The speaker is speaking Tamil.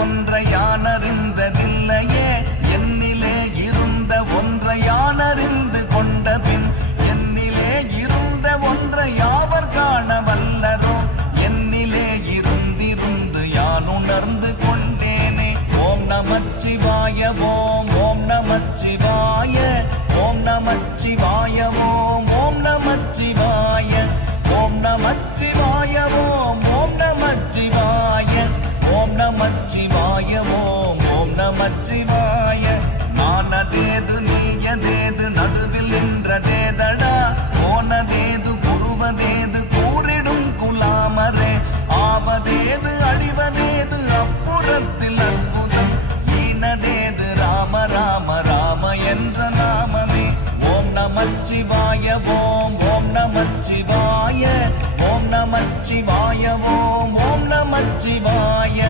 ஒன்றை யானறிந்ததில்லையே என்னிலே இருந்த ஒன்றை யானறிந்து கொண்ட பின் என்னிலே இருந்த ஒன்றை யாவர் காண வல்லரோ என்னிலே இருந்திருந்து யான் உணர்ந்து கொண்டேனே. ஓம் நமச்சிவாய ஓம் ஓம் நமச்சிவாய ஓம் நமச்சிவாய ஓம் ஓம் நமச்சிவாய ஓம் நமச்சிவாய ஓம் ஓம் நமச்சிவாய ஓம் நமச்சிவாய ஓம் ஓம் நமச்சிவாய. நானதேது நீயதேது நடுவில் நின்றதேதடா போனதேது புருவதேது கூறிடும் குலாமரே ஆவதேது அழிவதேது அப்புறத்தில் அற்புதம் ஈனதேது ராம ராம ராம என்ற நாமமே. ஓம் நமச்சிவாய ஓம் ஓம் நமச்சிவாய ஓம் நமச்சிவாய ஓம் ஓம் நமச்சிவாய.